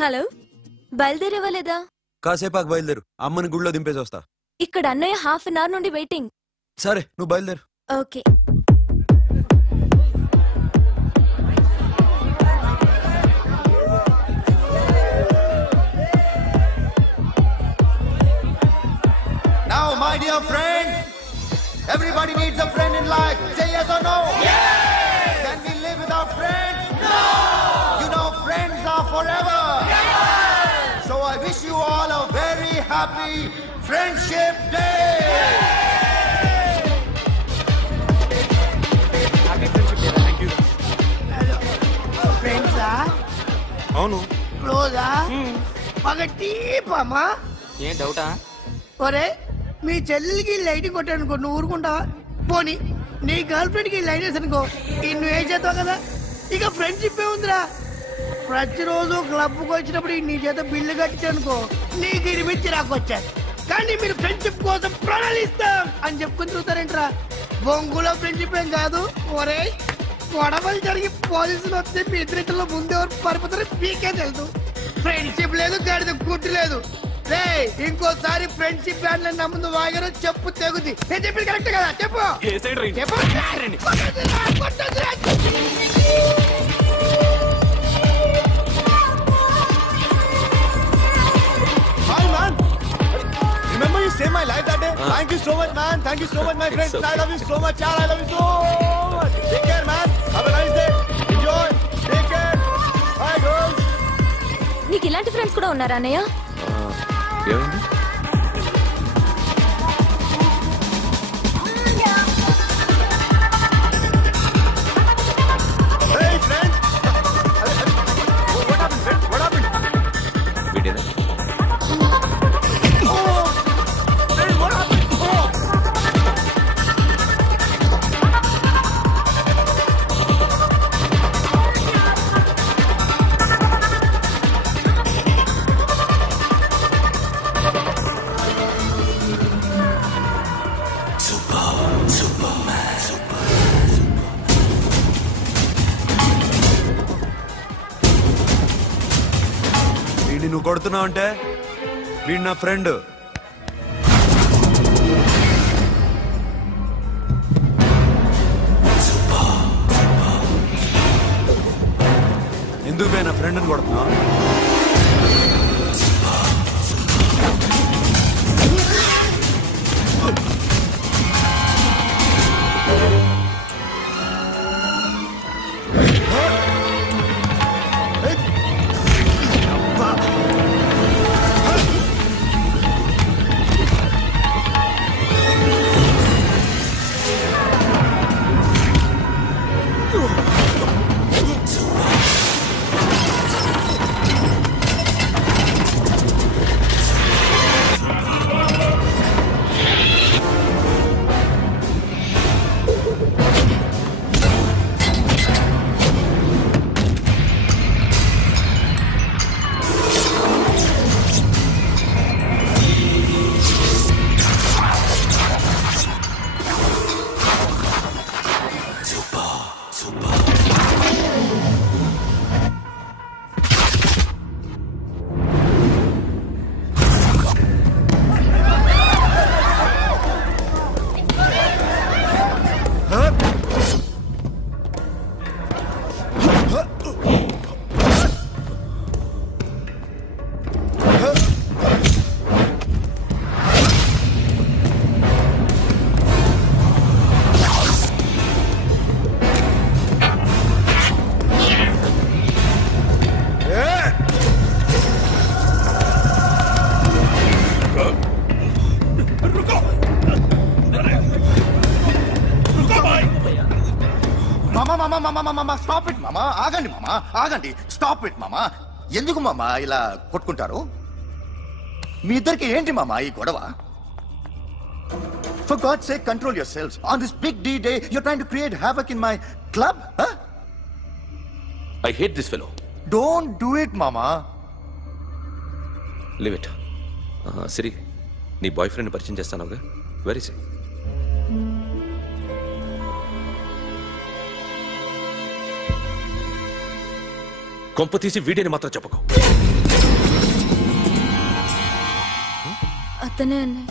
Hello, బయలుదేరేవా లేదా? కాసేపాకు బయలుదేరు, అమ్మని గుళ్ళో దింపేసి వస్తా. ఇక్కడ అన్నయ్య హాఫ్ అన్ అవర్ నుండి వెయిటింగ్. సరే, నువ్వు బయలుదేరు. Okay. Now, my dear friend, everybody needs a friend in life. Say yes or no? Yes! Can we live without friends? No! You know, friends are forever. Yes! So I wish you all a very happy Friendship Day. Happy Friendship Day. Thank you. Friends ah? అవును. Close ah? Maga deep amma? ఏం డౌటా? ఒరే, మీ చెల్లెలికి light కొట్టానుకో, నువ్వు ఊరుకుంటావా? పోనీ నీ girl friend కి light వేసానుకో, నువ్వు ఏం చేస్తావు కదా? ఇక ఫ్రెండ్షిప్ ఏ ఉందిరా. ప్రతిరోజు క్లబ్కి వచ్చినప్పుడు నీ చేత బిల్లు కట్టించనుకో, నీకు ఇరిమిచ్చి రాకొచ్చాను. కానీ మీరు ఫ్రెండ్షిప్ కోసం ప్రాణాలు ఇస్తాం అని చెప్పుకుని చూస్తారేంట్రా? బొంగులో ఫ్రెండ్షిప్ ఏం కాదు. ఒరే, గొడవలు జరిగి పోలీసులు వస్తే మీ ఇద్దరిలో ముందెవరు పరిపోతారో మీకే తెలుసు. ఫ్రెండ్షిప్ లేదు, గడిద గుడ్డు లేదు. రే, ఇంకోసారి ఫ్రెండ్షిప్ బ్యాండ్ నా ముందు వాగారో చెప్పు తెగుద్ది. నేను చెప్పింది కరెక్ట్ కదా? చెప్పు. Hi man, remember you saved my life that day? Thank you so much man, thank you so much my friend. I love you so much, I love you so much. Take care man, have a nice day, enjoy, take care. Bye girls. నీకు ఇలాంటి friends కూడా ఉన్నారా అన్నయ్య? ఏమైంది? Hey friend. What happened friend? What happened? వీడేనా? Oh, friend, what happened? Oh. వీడిని నువ్వు కొడుతున్నావు అంటే వీడు నా ఫ్రెండ్. ఎందుకు నా ఫ్రెండ్ని కొడుతున్నావు? స్టాప్ ఇట్ మామా, ఆగండి మామా, ఆగండి. స్టాప్ ఇట్ మామా. ఎందుకు మామా ఇలా కొట్టుకుంటారు? మీ ఇద్దరికి ఏంటి మామా ఈ గొడవ? For God's sake, control yourselves. On this big D day, you're trying to create havoc in my club? Huh? I hate this fellow. Don't do it, mama. Leave it. Siri, నీ బాయ్ ఫ్రెండ్ పరిచయం చేస్తానుగా. Very సే. కొంప తీసి వీడియోని మాత్రం చెప్పకు. అతనే అన్నయ్య.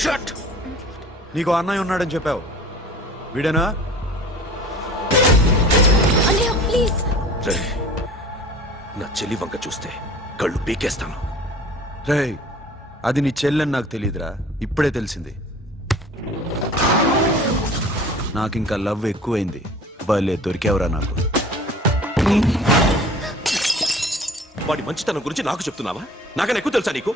Shut. నీకు అన్నయ్య ఉన్నాడని చెప్పావు, వీడేనా? అన్నయ్య ప్లీజ్. రే, నా చెల్లి వంక చూస్తే కళ్ళు పీకేస్తాను. రే, అది నీ చెల్లెని నాకు తెలియదురా, ఇప్పుడే తెలిసింది. నాకింకా లవ్ ఎక్కువైంది. భలే దొరికేవరా నాకు. వాడి మంచితనం గురించి నాకు చెప్తున్నావా? నాకన్నా ఎక్కువ తెలుసా నీకు?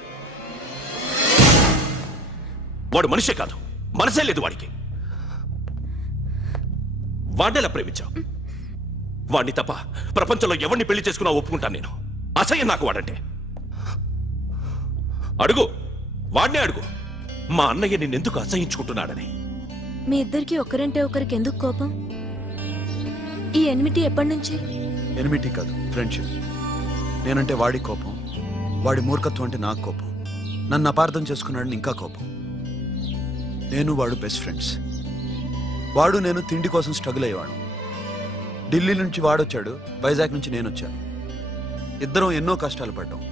వాడు మనిషే కాదు, మనసే లేదు వాడికి. వాడినెలా ప్రేమించావు? వాడిని తప్ప ప్రపంచంలో ఎవరిని పెళ్లి చేసుకున్నా ఒప్పుకుంటాను నేను. అసహ్యం నాకు వాడంటే. అడుగు, వాడినే అడుగు, మా అన్నయ్య నిన్నెందుకు అసహించుకుంటున్నాడని. మీ ఇద్దరికి ఒకరంటే ఒకరికి ఎందుకు కోపం? ఈ ఎనిమిటీ ఎప్పటి నుంచి? ఎనిమిటీ కాదు, ఫ్రెండ్షిప్. నేనంటే వాడి కోపం, వాడి మూర్ఖత్వం అంటే నాకు కోపం. నన్ను అపార్థం చేసుకున్నాడని ఇంకా కోపం. నేను వాడు బెస్ట్ ఫ్రెండ్స్. వాడు నేను తిండి కోసం స్ట్రగుల్ అయ్యేవాడు. ఢిల్లీ నుంచి వాడొచ్చాడు, వైజాగ్ నుంచి నేను వచ్చాను. ఇద్దరం ఎన్నో కష్టాలు పడ్డాం.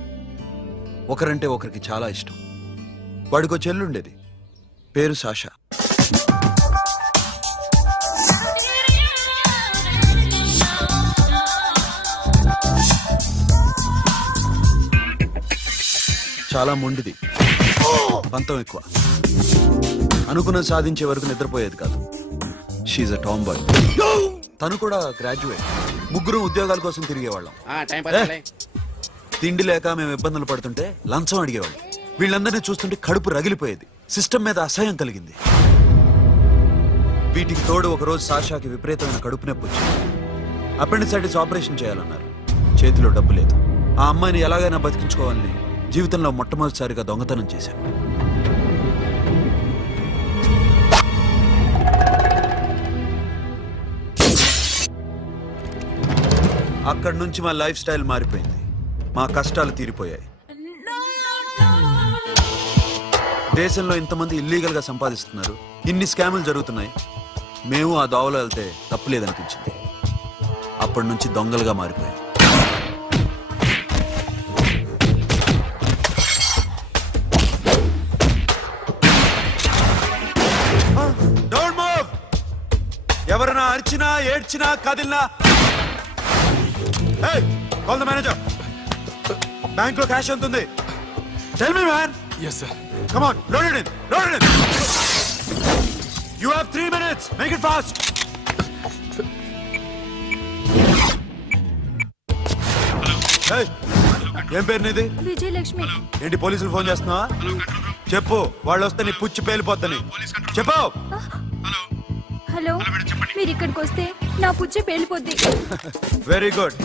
ఒకరంటే ఒకరికి చాలా ఇష్టం. వాడికో చెల్లుండేది, పేరు సాషా. చాలా మొండిది, పంతం ఎక్కువ. అనుకున్నది సాధించే వరకు నిద్రపోయేది కాదు. She's a tomboy. తను కూడా గ్రాడ్యుయేట్. ముగ్గురు ఉద్యోగాల కోసం తిరిగేవాళ్ళం. తిండి లేక మేము ఇబ్బందులు పడుతుంటే లంచం అడిగేవాళ్ళం. వీళ్ళందరినీ చూస్తుంటే కడుపు రగిలిపోయేది. సిస్టమ్ మీద అసహ్యం కలిగింది. వీటికి తోడు ఒకరోజు సాషాకి విపరీతమైన కడుపు నొప్పి వచ్చింది. అపెండిసైటిస్ ఆపరేషన్ చేయాలన్నారు. చేతిలో డబ్బు లేదు. ఆ అమ్మాయిని ఎలాగైనా బతికించుకోవాలని జీవితంలో మొట్టమొదటిసారిగా దొంగతనం చేశాను. అక్కడి నుంచి మా లైఫ్ స్టైల్ మారిపోయింది. మా కష్టాలు తీరిపోయాయి. దేశంలో ఇంతమంది ఇల్లీగల్ గా సంపాదిస్తున్నారు, ఇన్ని స్కాములు జరుగుతున్నాయి. మేము ఆ దోవలో వెళ్తే తప్పులేదనిపించింది. అప్పటి నుంచి దొంగలుగా మారిపోయాయి. ఎవరైనా అరిచినా ఏడ్చినా కదిలినా కాల్ ద మేనేజర్. బ్యాంక్ లో క్యాష్ ఎంత ఉంది? Tell me man. yes sir. Come on, load it in. You have 3 minutes. Make it fast. Hey, ఏం పేరు నీది? విజయలక్ష్మి. ఏంటి పోలీసులు ఫోన్ చేస్తున్నావా? చెప్పు, వాళ్ళు వస్తే నీ పుచ్చి పేలిపోద్దని చెప్పు. హలో, మీరు ఇక్కడికి వస్తే నా పుచ్చే పేలిపోద్ది. Very good.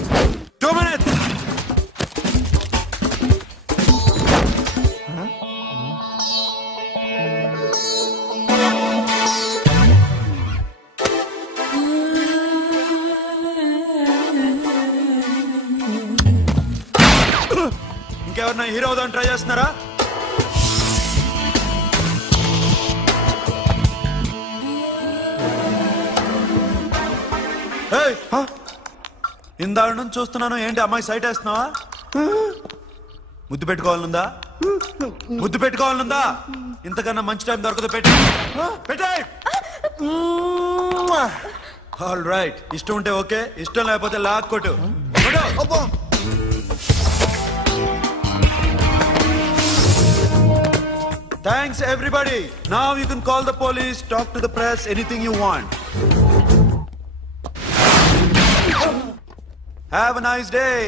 2 minutes. ఇంకెవరన్నా హీరో అవుదాం ట్రై చేస్తున్నారా? ఇందాక నుంచి చూస్తున్నాను, ఏంటి అమ్మాయి సైట్ వేస్తున్నావా? ముద్దు పెట్టుకోవాలనుందా? ఇంతకన్నా మంచి టైం దొరకదు. పెట్టే. ఆల్ రైట్, ఇష్టం ఉంటే ఓకే, ఇష్టం లేకపోతే లాక్ కొట్టు. Thanks everybody. Now you can call the police, talk to the press, anything you want. Have a nice day.